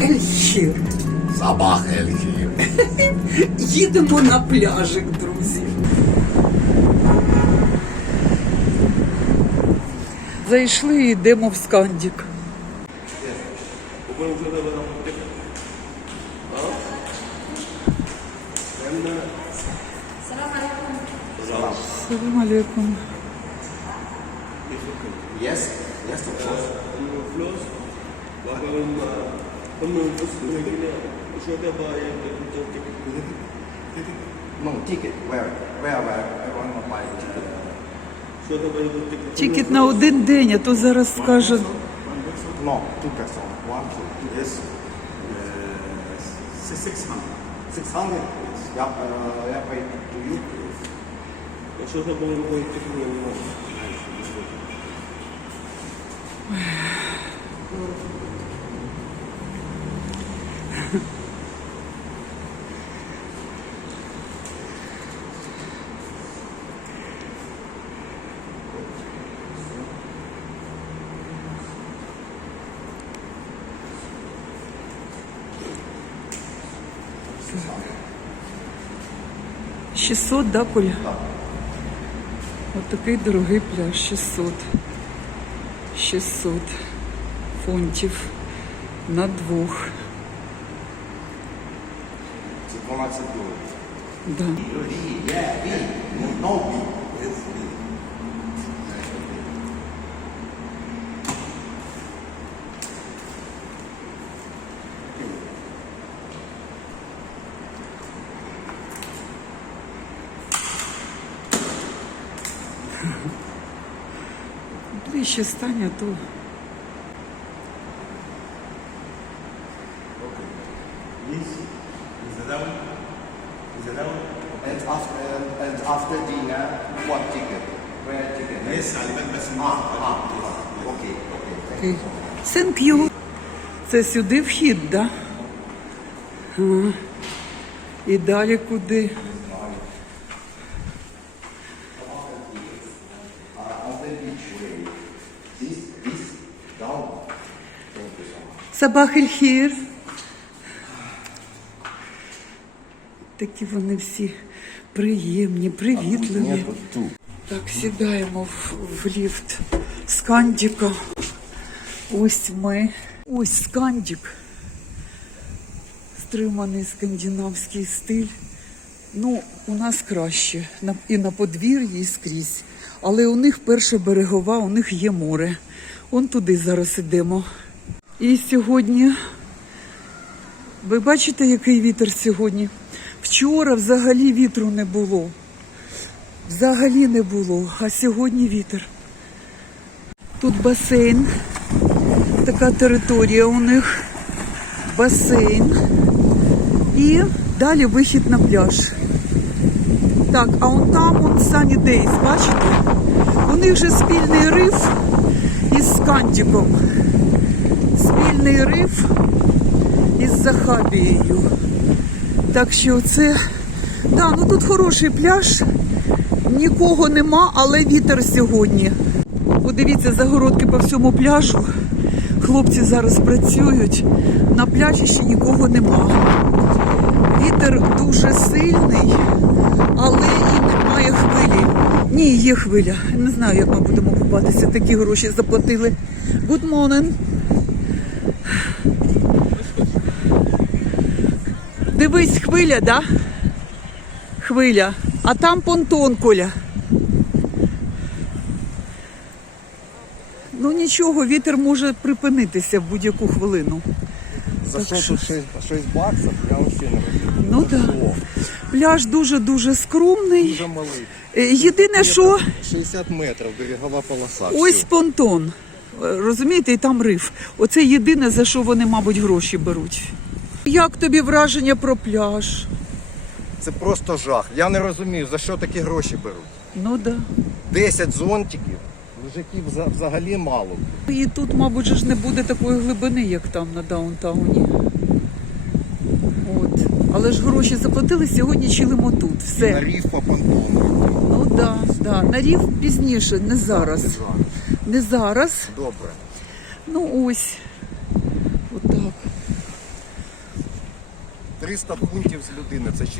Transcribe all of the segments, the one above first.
ель-Хір. Сабах ель-Хір. Їдемо на пляжик, друзі. Зайшли і йдемо в Скандік. Салам алейкум. Yes, yes, of course. No, ticket. Where? I want to buy ticket. Тільки на один день, а то зараз скаже. No, 2 person. 1, 2. Yes. 600. 600? Yeah, I pay to you. — 600, да, Коля? Ось такий дорогий пляж. 600 фунтів на двох. Це 12 доларів. Да. No, Ближче стань, а то. And after dinner, what ticket? Where ticket? Yes, okay. Thank you. Це сюди вхід, да? Ага. І далі куди? Сабах ель-Хір. Такі вони всі приємні, привітливі. Так, сідаємо в ліфт Скандіка. Ось ми. Ось Скандік. Стриманий скандинавський стиль. Ну, у нас краще. І на подвір'ї, і скрізь. Але у них перша берегова, у них є море. Он туди зараз ідемо. І сьогодні, ви бачите, який вітер сьогодні? Вчора взагалі вітру не було. Взагалі не було, а сьогодні вітер. Тут басейн, така територія у них, басейн. І далі вихід на пляж. Так, а он там, Sunny Days, бачите? У них же спільний риф із Скандіком. Спільний риф із Захабією. Так що це... Да, ну тут хороший пляж. Нікого нема, але вітер сьогодні. Подивіться, загородки по всьому пляжу. Хлопці зараз працюють. На пляжі ще нікого нема. Вітер дуже сильний, але і немає хвилі. Ні, є хвиля. Не знаю, як ми будемо купатися. Такі гроші заплатили. Good morning. Дивись, хвиля, да? Хвиля. А там понтон, Коля. Ну нічого, вітер може припинитися в будь-яку хвилину. За що тут 6 баксів, я взагалі не розумію. Ну так. Да. Пляж дуже-дуже скромний. Дуже малий. Єдине, що... 60 метрів, берегова полоса. Ось все. понтон. Розумієте, і там риф. Оце єдине, за що вони, мабуть, гроші беруть. Як тобі враження про пляж? Це просто жах. Я не розумію, за що такі гроші беруть. Ну так. Да. 10 зонтиків, лежаків взагалі мало. І тут, мабуть, ж не буде такої глибини, як там на даунтауні. От. Але ж гроші заплатили, сьогодні чилимо тут. Все. І на риф по понтону. Ну так, да. На риф пізніше, не зараз. Не зараз. Добре. Ну ось. Отак. 300 фунтів з людини, це $6.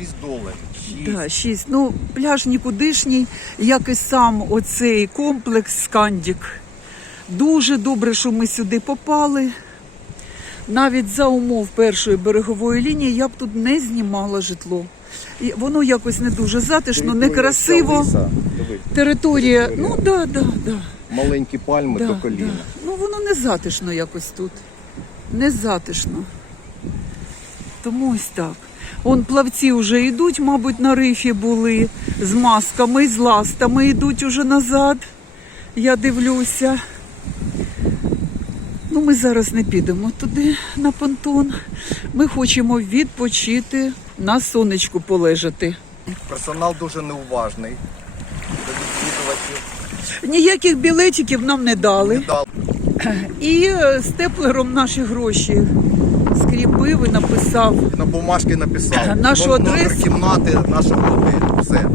6. Да, 6. Ну, пляж нікудишній, як і сам оцей комплекс Скандік. Дуже добре, що ми сюди попали. Навіть за умов першої берегової лінії я б тут не знімала житло. І воно якось не дуже затишно, некрасиво. Територія, ну да. Маленькі пальми до коліна. Да. Ну воно не затишно якось тут. Не затишно. Тому ось так. Вон плавці вже йдуть, мабуть, на рифі були. З масками, з ластами йдуть уже назад. Я дивлюся. Ну, ми зараз не підемо туди, на понтон. Ми хочемо відпочити, на сонечку полежати. Персонал дуже неуважний до відвідувачів. Ніяких білетиків нам не дали. Не дав. І степлером наші гроші скріпив і написав. На бумажці написав. Нашу Номер адресу. кімнати нашого готелю. Все.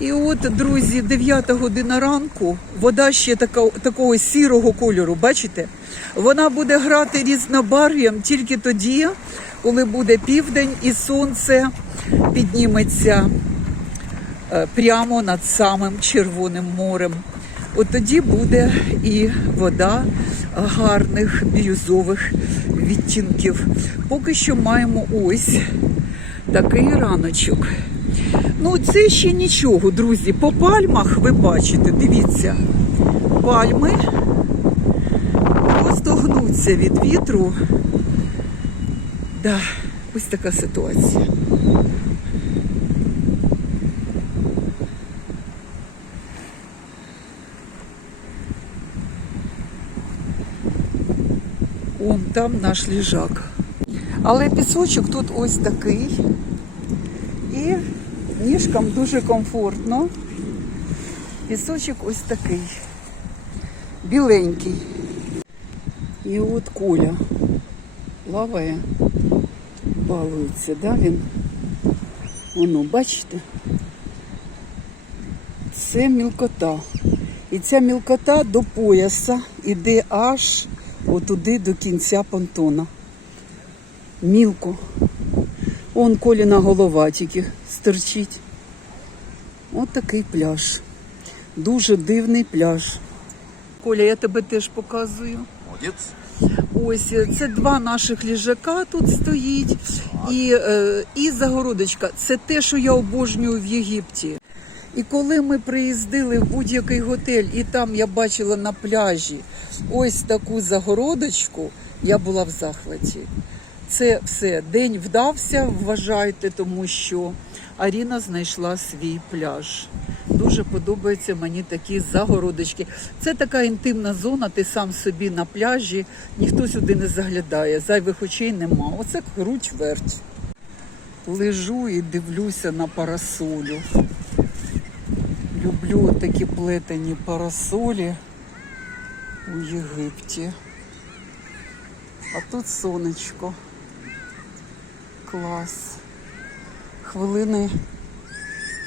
І от, друзі, 9 година ранку, вода ще такого сірого кольору, бачите? Вона буде грати різнобарв'ям тільки тоді, коли буде південь і сонце підніметься прямо над самим Червоним морем. От тоді буде і вода гарних бірюзових відтінків. Поки що маємо ось такий раночок. Ну, це ще нічого, друзі. По пальмах ви бачите, дивіться, пальми просто гнуться від вітру. Да, ось така ситуація. Вон там наш ліжак. Але пісочок тут ось такий. І ніжкам дуже комфортно. Пісочок ось такий. Біленький. І от Коля плаває, балується, да, він? Воно, бачите? Це мілкота. І ця мілкота до пояса іде аж отуди до кінця понтона. Мілко. Он Коліна голова тільки стирчить. Ось такий пляж. Дуже дивний пляж. Коля, я тебе теж показую. Молодець. Ось, це два наших ліжака тут стоїть. І загородочка. Це те, що я обожнюю в Єгипті. І коли ми приїздили в будь-який готель, і там я бачила на пляжі ось таку загородочку, я була в захваті. Це все, день вдався, вважайте, тому що Аріна знайшла свій пляж. Дуже подобаються мені такі загородочки. Це така інтимна зона, ти сам собі на пляжі, ніхто сюди не заглядає, зайвих очей нема. Оце круть-верть. Лежу і дивлюся на парасолю. Люблю такі плетені парасолі у Єгипті. А тут сонечко. Клас. Хвилини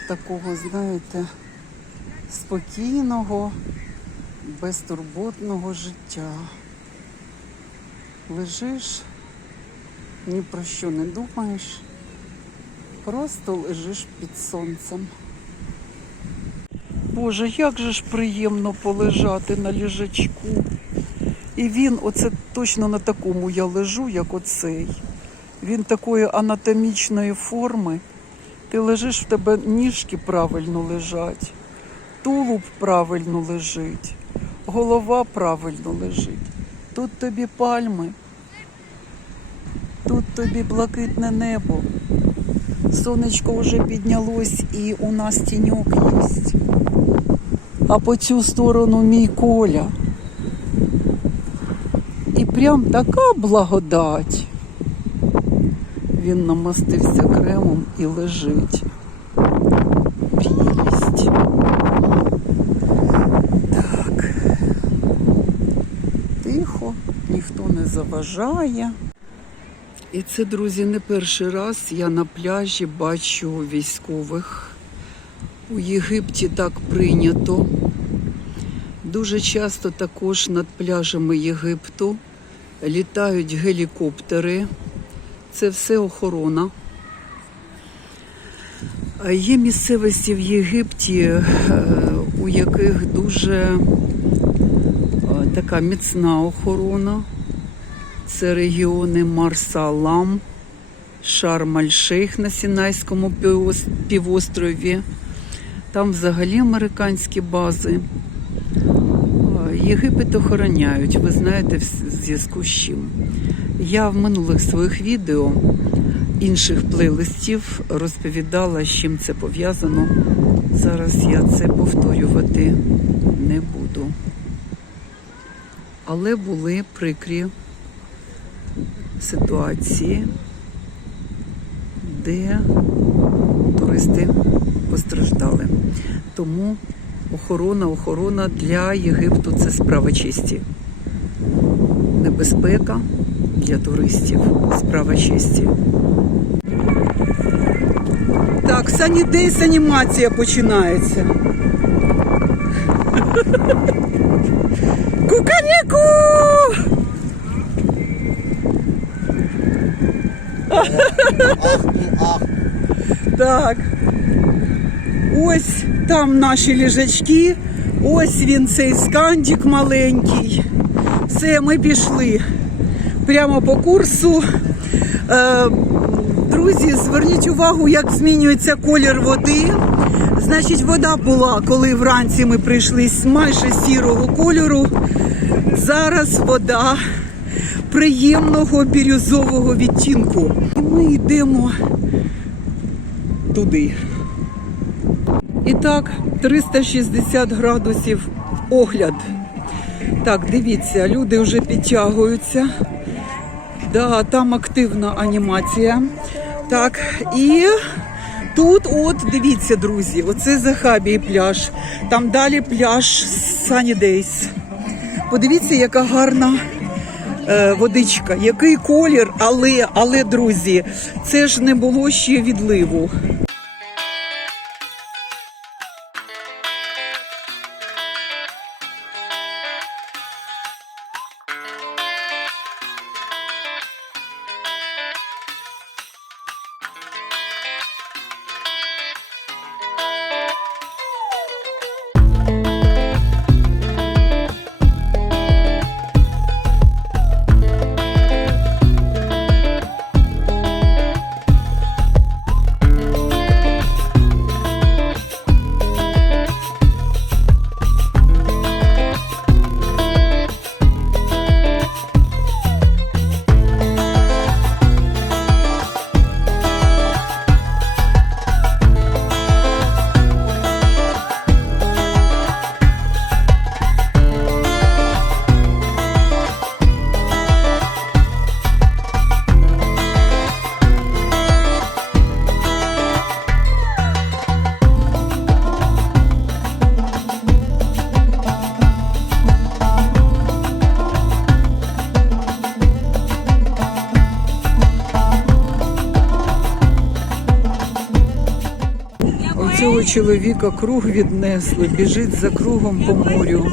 такого, знаєте, спокійного, безтурботного життя. Лежиш, ні про що не думаєш, просто лежиш під сонцем. Боже, як же ж приємно полежати на ліжачку. І він, оце точно на такому я лежу, як оцей. Він такої анатомічної форми. Ти лежиш, в тебе ніжки правильно лежать, тулуб правильно лежить, голова правильно лежить. Тут тобі пальми, тут тобі блакитне небо. Сонечко вже піднялось і у нас тіньок є. А по цю сторону мій Коля. І прям така благодать. Він намастився кремом і лежить. Прелість. Так. Тихо, ніхто не заважає. І це, друзі, не перший раз я на пляжі бачу військових. У Єгипті так прийнято. Дуже часто також над пляжами Єгипту літають гелікоптери. Це все охорона. Є місцевості в Єгипті, у яких дуже така міцна охорона. Це регіони Марса-Алам, Шарм-аль-Шейх на Сінайському півострові. Там взагалі американські бази. Єгипет охороняють, ви знаєте, в зв'язку з чим. Я в минулих своїх відео інших плейлистів розповідала, з чим це пов'язано. Зараз я це повторювати не буду. Але були прикрі ситуації, де туристи постраждали. Тому охорона для Єгипту – це справа честі. Небезпека для туристів – справа честі. Так, Sunny Days анімація починається. Куканіку! Ах і ах. Так. Ось там наші ліжачки. Ось він, цей скандік маленький. Все, ми пішли прямо по курсу. Друзі, зверніть увагу, як змінюється колір води. Значить, вода була, коли вранці ми прийшли, з майже сірого кольору. Зараз вода приємного бірюзового відтінку. І ми йдемо туди. І так, 360 градусів огляд. Так, дивіться, люди вже підтягуються. Да, там активна анімація. Так, і тут, от, дивіться, друзі, оце Захабій пляж. Там далі пляж Sunny Days. Подивіться, яка гарна водичка, який колір, але, друзі, це ж не було ще відливу. Цього чоловіка круг віднесли, біжить за кругом по морю.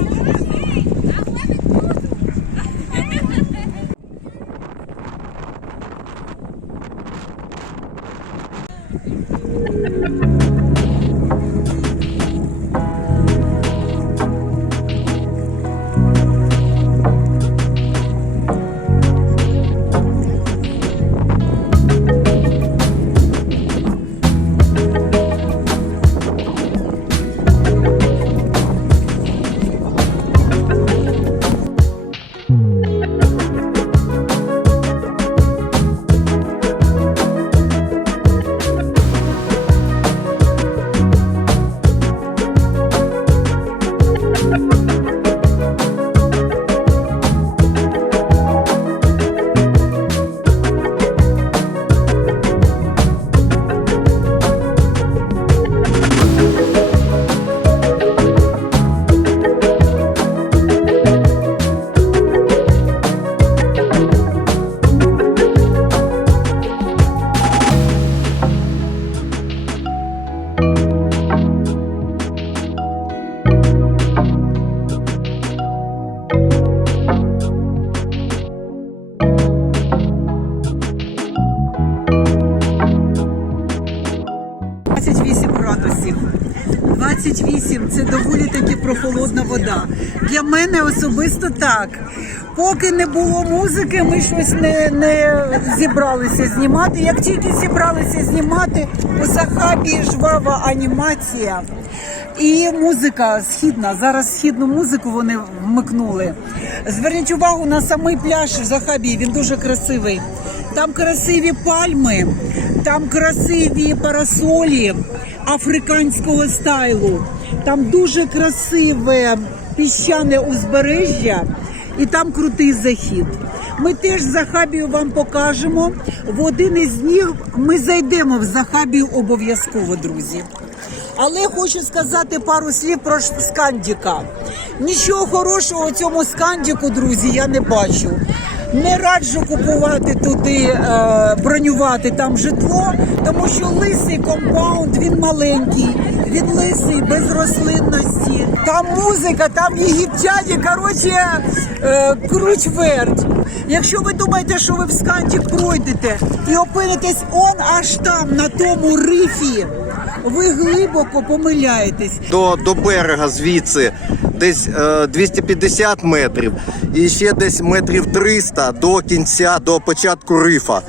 28 – це доволі таки прохолодна вода. Для мене особисто так. Поки не було музики, ми щось не зібралися знімати. Як тільки зібралися знімати, у Сахабі жвава анімація. І музика східна. Зараз східну музику вони вмикнули. Зверніть увагу на самий пляж Сахабі, він дуже красивий. Там красиві пальми, там красиві парасолі африканського стайлу. Там дуже красиве піщане узбережжя і там крутий захід. Ми теж Сахабію вам покажемо. В один із днів ми зайдемо в Сахабію обов'язково, друзі. Але хочу сказати пару слів про Скандіка. Нічого хорошого у цьому Скандіку, друзі, я не бачу. Не раджу купувати туди, бронювати там житло, тому що лисий компаунд, він маленький, він лисий, без рослинності. Там музика, там єгиптяні, коротше, круть-верть. Якщо ви думаєте, що ви в Скандік пройдете і опинитесь аж там, на тому рифі, ви глибоко помиляєтесь. До берега звідси десь 250 метрів і ще десь метрів 300 до кінця, до початку рифа.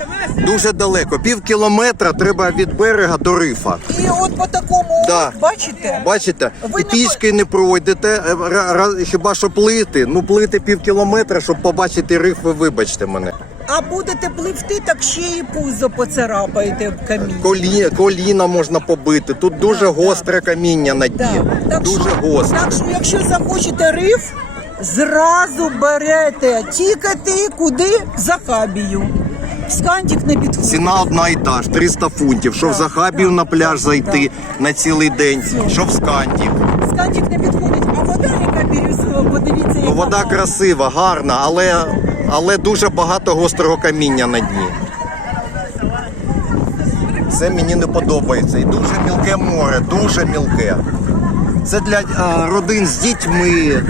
Дуже далеко. Пів кілометра треба від берега до рифа. І от по такому, Да. бачите? Бачите? Ви І пішки не пройдете, хіба що плити. Ну, плити пів кілометра, щоб побачити риф, ви вибачте мене. А будете пливти, так ще і пузо поцарапаєте в камінь. Коліна можна побити. Тут дуже гостре каміння на дні. Дуже гостре. Так що, якщо захочете риф, зразу берете. Тікати куди? В Сахабію. В Скандік не підходить. Ціна одна і та ж, 300 фунтів. Що в Сахабію на пляж зайти на цілий день, що в Скандік. Скандік не підходить, а вода, яка бірюзова, подивіться, яка. Ну, вода красива, гарна, але дуже багато гострого каміння на дні. Це мені не подобається. І дуже мілке море, дуже мілке. Це для родин з дітьми.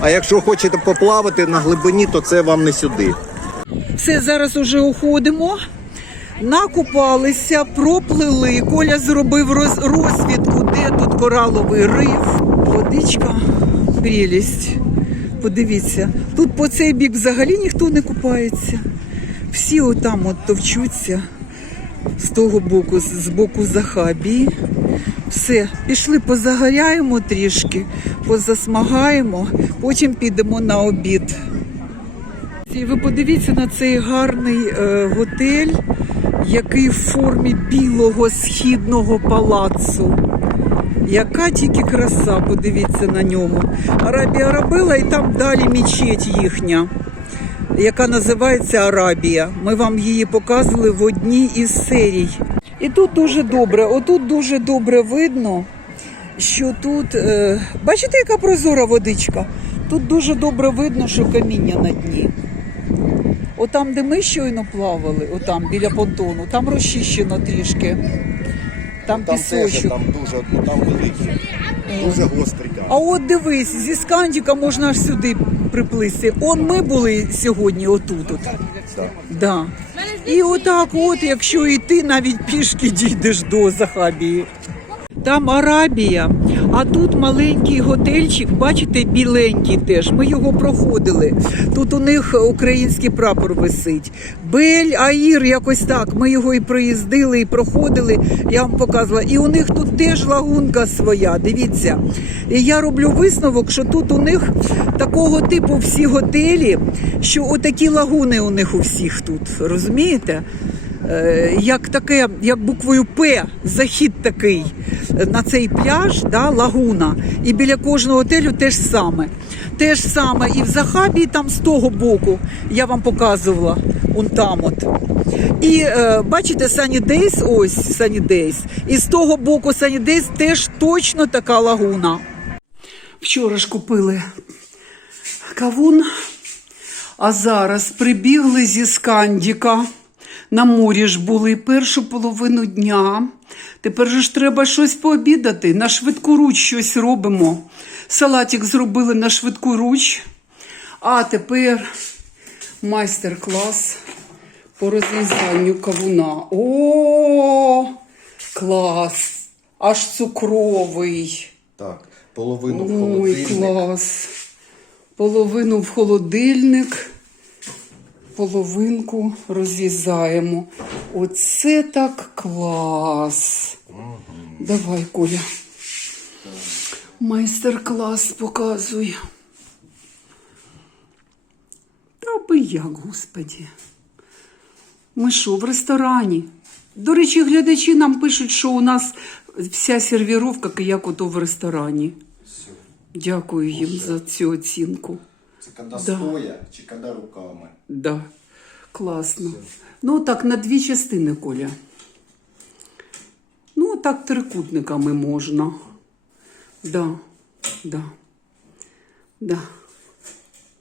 А якщо хочете поплавати на глибині, то це вам не сюди. Все, зараз уже уходимо. Накупалися, проплили. Коля зробив розвідку, де тут кораловий риф. Водичка, прелість. Подивіться, тут по цей бік взагалі ніхто не купається. Всі отам от товчуться з того боку, з боку Сахабії. Все, пішли, позагоряємо трішки, позасмагаємо, потім підемо на обід. І ви подивіться на цей гарний готель, який в формі білого східного палацу. Яка тільки краса, подивіться на ньому. Арабія Арабела і там далі мечеть їхня, яка називається Арабія. Ми вам її показували в одній із серій. І тут дуже добре, отут дуже добре видно, що тут, бачите, яка прозора водичка? Тут дуже добре видно, що каміння на дні. Отам, де ми щойно плавали, отам, біля понтону, там розчищено трішки. Там пісочок. Там великі, дуже гострі. А от дивись, зі Скандіка можна аж сюди приплисти. Ми були сьогодні отут. Да. І отак от, якщо йти, навіть пішки дійдеш до Сахабії. Там Арабія, а тут маленький готельчик, бачите, біленький теж, ми його проходили. Тут у них український прапор висить. Бель-Аїр, якось так, ми його і проїздили, і проходили, я вам показувала. І у них тут теж лагунка своя, дивіться. І я роблю висновок, що тут у них такого типу всі готелі, що отакі лагуни у них у всіх тут, розумієте? Як буквою П, захід такий на цей пляж, да, лагуна. І біля кожного готелю те ж саме. Те ж саме і в Сахабії там з того боку, я вам показувала, он там от. І бачите, Sunny Days, ось Sunny Days. І з того боку Sunny Days теж точно така лагуна. Вчора ж купили кавун, а зараз прибігли зі Скандіка. На морі ж були першу половину дня. Тепер же ж треба щось пообідати. На швидкоруч щось робимо. Салатик зробили на швидкоруч. А тепер майстер-клас по розрізанню кавуна. О, клас! Аж цукровий. Так, половину в Ой, холодильник. клас. Половину в холодильник, половинку розрізаємо. Оце так клас. Давай, Коля. Майстер-клас показуй. Та аби як, господі. Ми що, в ресторані? До речі, глядачі нам пишуть, що у нас вся сервіровка, як ото в ресторані. Все. Дякую їм за цю оцінку. Це коли Да. стоя чи коли руками? Да, класно. Ну, так, на дві частини, Коля. Ну, так трикутниками можна. Да, да, да.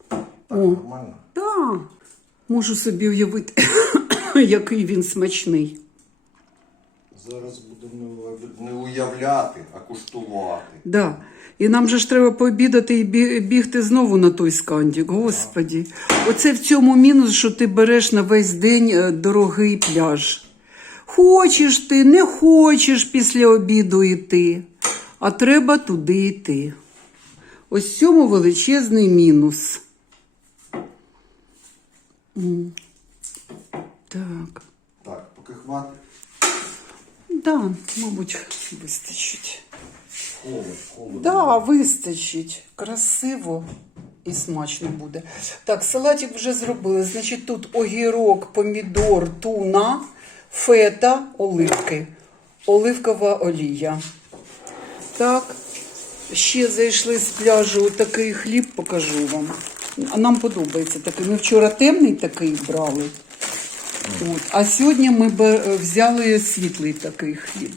Так, О. нормально? Да. Можу собі уявити, який він смачний. Зараз будемо не уявляти, а куштувати. Да. І нам же ж треба пообідати і бігти знову на той скандік. Господі. Оце в цьому мінус, що ти береш на весь день дорогий пляж. Хочеш ти, не хочеш після обіду йти, а треба туди йти. Ось в цьому величезний мінус. Так. Так, поки хватить. Да, мабуть, вистачить. Холодно. Да, вистачить. Красиво і смачно буде. Так, салатик вже зробили. Значить, тут огірок, помідор, туна, фета, оливки. Оливкова олія. Так, ще зайшли з пляжу такий хліб, покажу вам. А нам подобається такий. Ми вчора темний такий брали. От. А сьогодні ми взяли світлий такий хліб.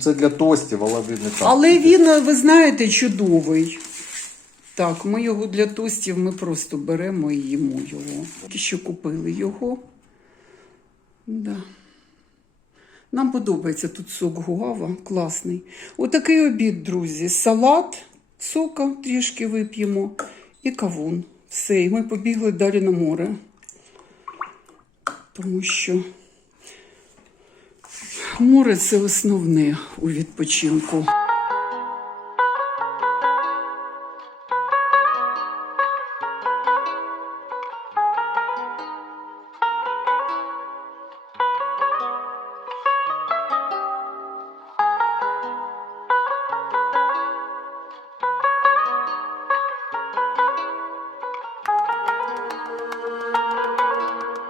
Це для тостів, але він не так. Але він, ви знаєте, чудовий. Так, ми його для тостів, ми просто беремо і їмо його. Тільки що купили його. Да. Нам подобається тут сок гуава, класний. Отакий обід, друзі. Салат, сока трішки вип'ємо і кавун. Все, і ми побігли далі на море. Тому що море – це основне у відпочинку.